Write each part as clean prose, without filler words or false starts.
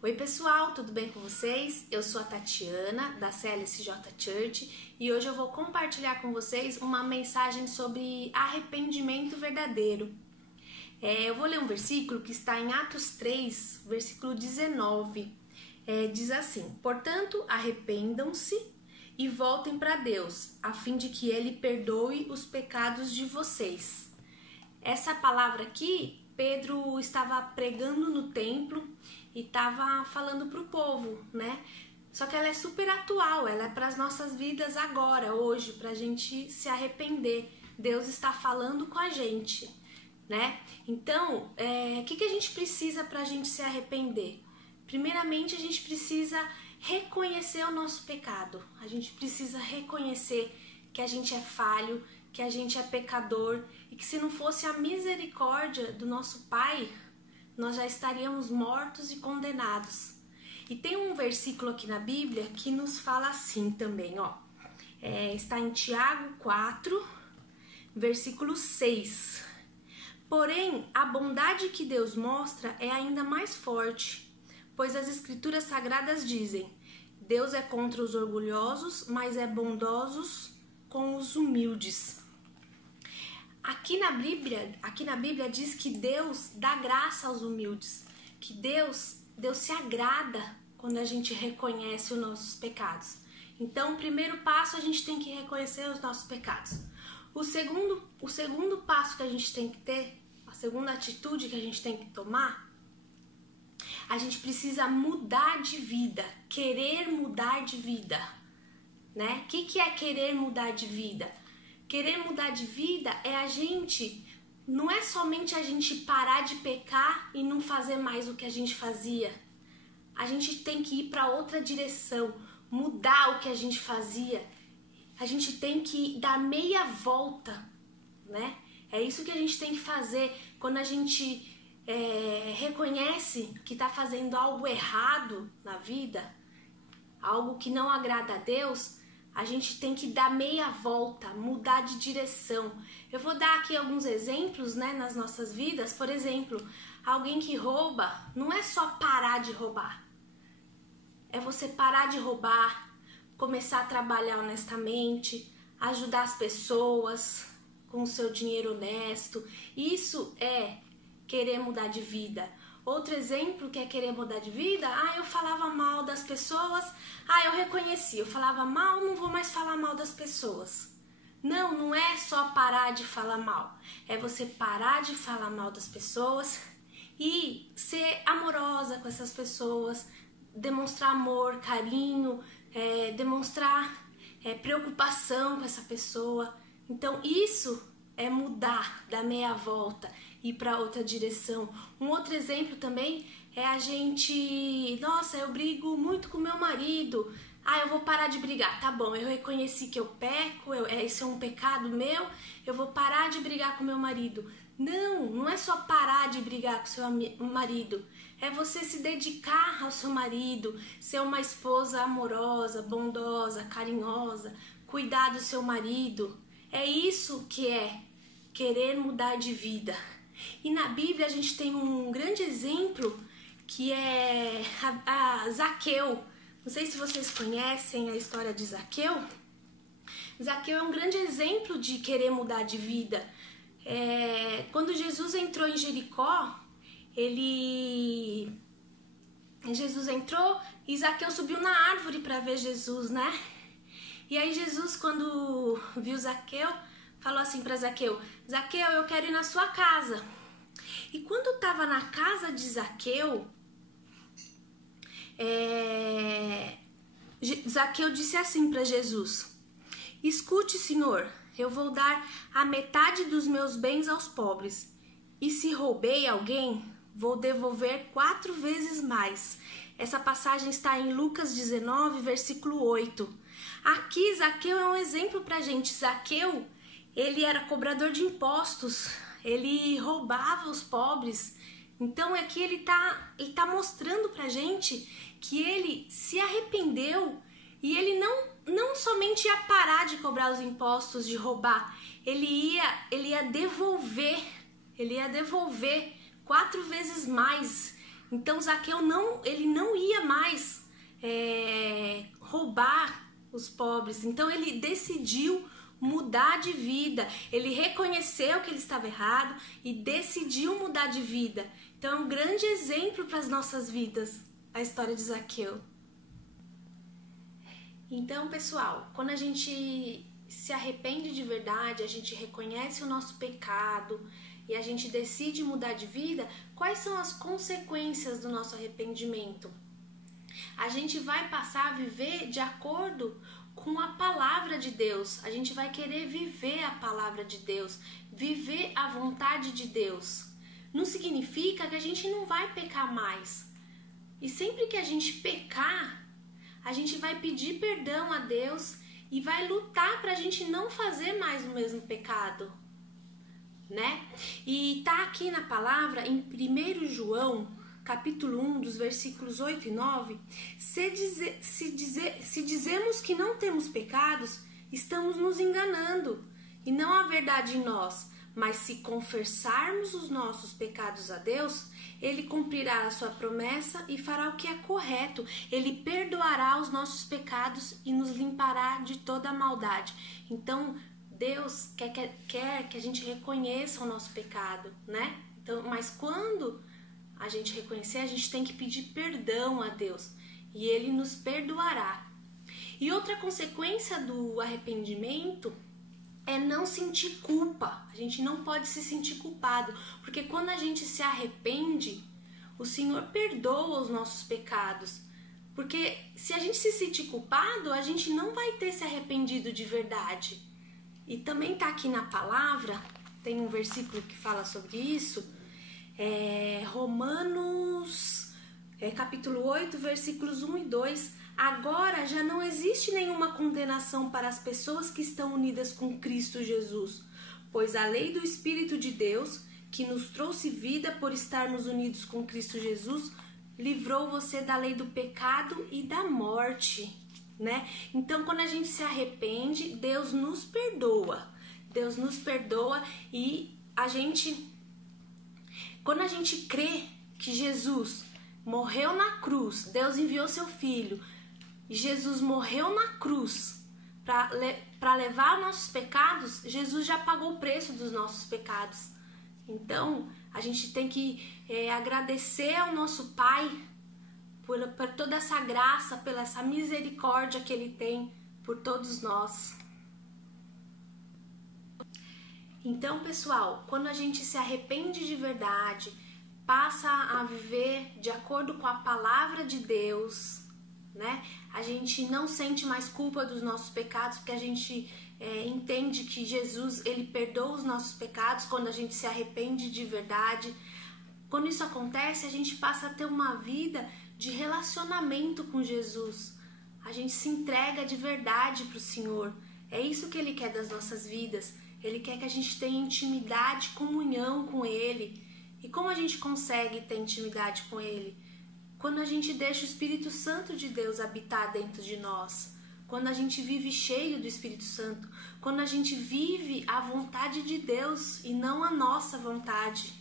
Oi pessoal, tudo bem com vocês? Eu sou a Tatiana da CLSJ Church e hoje eu vou compartilhar com vocês uma mensagem sobre arrependimento verdadeiro. Eu vou ler um versículo que está em Atos 3, versículo 19. Diz assim: portanto, arrependam-se e voltem para Deus, a fim de que Ele perdoe os pecados de vocês. Essa palavra aqui, Pedro estava pregando no templo e estava falando para o povo, né? Só que ela é super atual, ela é para as nossas vidas agora, hoje, para a gente se arrepender. Deus está falando com a gente, né? Então, o que a gente precisa para a gente se arrepender? Primeiramente, a gente precisa reconhecer o nosso pecado. A gente precisa reconhecer que a gente é falho, que a gente é pecador e que se não fosse a misericórdia do nosso Pai, nós já estaríamos mortos e condenados. E tem um versículo aqui na Bíblia que nos fala assim também, ó. Está em Tiago 4, versículo 6. Porém, a bondade que Deus mostra é ainda mais forte, pois as Escrituras Sagradas dizem: Deus é contra os orgulhosos, mas é bondoso com os humildes. Aqui na Bíblia diz que Deus dá graça aos humildes, que Deus se agrada quando a gente reconhece os nossos pecados. Então, o primeiro passo, a gente tem que reconhecer os nossos pecados. O segundo passo que a gente tem que ter, a segunda atitude que a gente tem que tomar, a gente precisa mudar de vida, querer mudar de vida, né? O que é querer mudar de vida? Querer mudar de vida não é somente a gente parar de pecar e não fazer mais o que a gente fazia. A gente tem que ir para outra direção, mudar o que a gente fazia. A gente tem que dar meia volta, né? É isso que a gente tem que fazer quando a gente reconhece que está fazendo algo errado na vida, algo que não agrada a Deus. A gente tem que dar meia volta, mudar de direção. Eu vou dar aqui alguns exemplos, né, nas nossas vidas. Por exemplo, alguém que rouba, não é só parar de roubar. É você parar de roubar, começar a trabalhar honestamente, ajudar as pessoas com o seu dinheiro honesto. Isso é querer mudar de vida. Outro exemplo que é querer mudar de vida: eu falava mal das pessoas, eu reconheci, eu falava mal, não vou mais falar mal das pessoas. Não é só parar de falar mal, é você parar de falar mal das pessoas e ser amorosa com essas pessoas, demonstrar amor, carinho, demonstrar preocupação com essa pessoa. Então isso é mudar, dar meia volta, ir para outra direção. Um outro exemplo também é a gente: eu brigo muito com meu marido, eu vou parar de brigar. Tá bom, eu reconheci que eu peco, isso é um pecado meu, eu vou parar de brigar com meu marido. Não é só parar de brigar com seu marido, é você se dedicar ao seu marido, ser uma esposa amorosa, bondosa, carinhosa, cuidar do seu marido. É isso que é querer mudar de vida. E na Bíblia a gente tem um grande exemplo que é Zaqueu. Não sei se vocês conhecem a história de Zaqueu. Zaqueu é um grande exemplo de querer mudar de vida. Quando Jesus entrou em Jericó, Jesus entrou e Zaqueu subiu na árvore para ver Jesus, né? E aí Jesus, quando viu Zaqueu, falou assim para Zaqueu: Zaqueu, eu quero ir na sua casa. E quando estava na casa de Zaqueu, Zaqueu disse assim para Jesus: escute, Senhor, eu vou dar a metade dos meus bens aos pobres. E se roubei alguém, vou devolver 4 vezes mais. Essa passagem está em Lucas 19, versículo 8. Aqui, Zaqueu é um exemplo pra gente. Zaqueu, ele era cobrador de impostos, ele roubava os pobres. Então aqui ele tá mostrando pra gente que ele se arrependeu e ele não somente ia parar de cobrar os impostos, de roubar, ele ia devolver 4 vezes mais. Então Zaqueu ele não ia mais roubar os pobres. Então ele decidiu mudar de vida. Ele reconheceu que ele estava errado e decidiu mudar de vida. Então é um grande exemplo para as nossas vidas a história de Zaqueu. Então, pessoal, quando a gente se arrepende de verdade, a gente reconhece o nosso pecado e a gente decide mudar de vida, quais são as consequências do nosso arrependimento? A gente vai passar a viver de acordo com a palavra de Deus. A gente vai querer viver a palavra de Deus, viver a vontade de Deus. Não significa que a gente não vai pecar mais. E sempre que a gente pecar, a gente vai pedir perdão a Deus e vai lutar para a gente não fazer mais o mesmo pecado, né? E tá aqui na palavra, em 1 João, capítulo 1, dos versículos 8 e 9, se dizemos que não temos pecados, estamos nos enganando e não há verdade em nós. Mas se confessarmos os nossos pecados a Deus, Ele cumprirá a sua promessa e fará o que é correto. Ele perdoará os nossos pecados e nos limpará de toda a maldade. Então, Deus quer que a gente reconheça o nosso pecado, né? Então, mas quando a gente reconhecer, a gente tem que pedir perdão a Deus e Ele nos perdoará. E outra consequência do arrependimento é não sentir culpa. A gente não pode se sentir culpado, porque quando a gente se arrepende, o Senhor perdoa os nossos pecados. Porque se a gente se sentir culpado, a gente não vai ter se arrependido de verdade. E também tá aqui na palavra, tem um versículo que fala sobre isso, Romanos, capítulo 8, versículos 1 e 2. Agora já não existe nenhuma condenação para as pessoas que estão unidas com Cristo Jesus, pois a lei do Espírito de Deus, que nos trouxe vida por estarmos unidos com Cristo Jesus, livrou você da lei do pecado e da morte, né? Então, quando a gente se arrepende, Deus nos perdoa. Deus nos perdoa e quando a gente crê que Jesus morreu na cruz, Deus enviou seu Filho, e Jesus morreu na cruz para levar nossos pecados, Jesus já pagou o preço dos nossos pecados. Então, a gente tem que agradecer ao nosso Pai por toda essa graça, pela essa misericórdia que Ele tem por todos nós. Então, pessoal, quando a gente se arrepende de verdade, passa a viver de acordo com a palavra de Deus, né? A gente não sente mais culpa dos nossos pecados, porque a gente entende que Jesus, Ele perdoa os nossos pecados quando a gente se arrepende de verdade. Quando isso acontece, a gente passa a ter uma vida de relacionamento com Jesus. A gente se entrega de verdade para o Senhor. É isso que Ele quer das nossas vidas. Ele quer que a gente tenha intimidade, comunhão com Ele. E como a gente consegue ter intimidade com Ele? Quando a gente deixa o Espírito Santo de Deus habitar dentro de nós. Quando a gente vive cheio do Espírito Santo. Quando a gente vive a vontade de Deus e não a nossa vontade.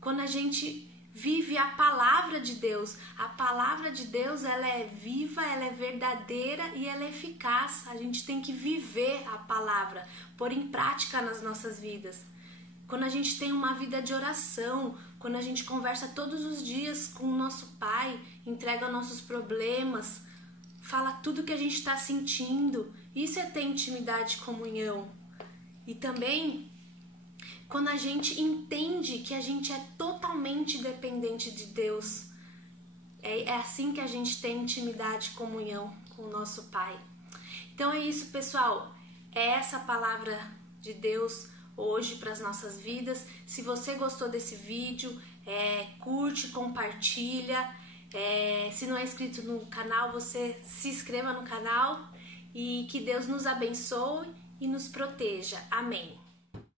Quando a gente vive a palavra de Deus. A palavra de Deus, ela é viva, ela é verdadeira e ela é eficaz. A gente tem que viver a palavra, pôr em prática nas nossas vidas. Quando a gente tem uma vida de oração, quando a gente conversa todos os dias com o nosso Pai, entrega nossos problemas, fala tudo que a gente está sentindo, isso é ter intimidade e comunhão. E também quando a gente entende que a gente é totalmente dependente de Deus, é assim que a gente tem intimidade e comunhão com o nosso Pai. Então é isso, pessoal, é essa palavra de Deus hoje para as nossas vidas. Se você gostou desse vídeo, curte, compartilha. Se não é inscrito no canal, você se inscreva no canal e que Deus nos abençoe e nos proteja. Amém.